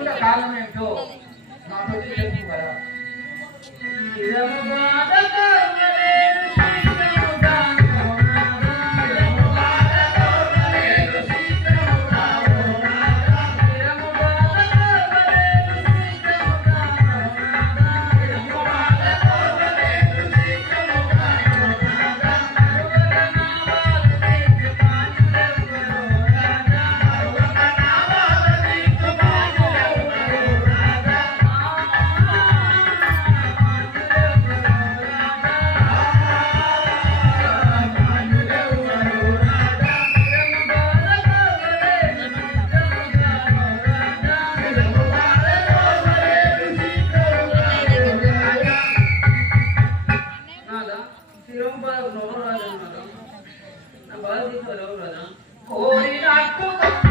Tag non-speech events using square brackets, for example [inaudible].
मां [laughs] ना बाल दीपा रहा ना बाल दीपा रहा ना ओरी नाटक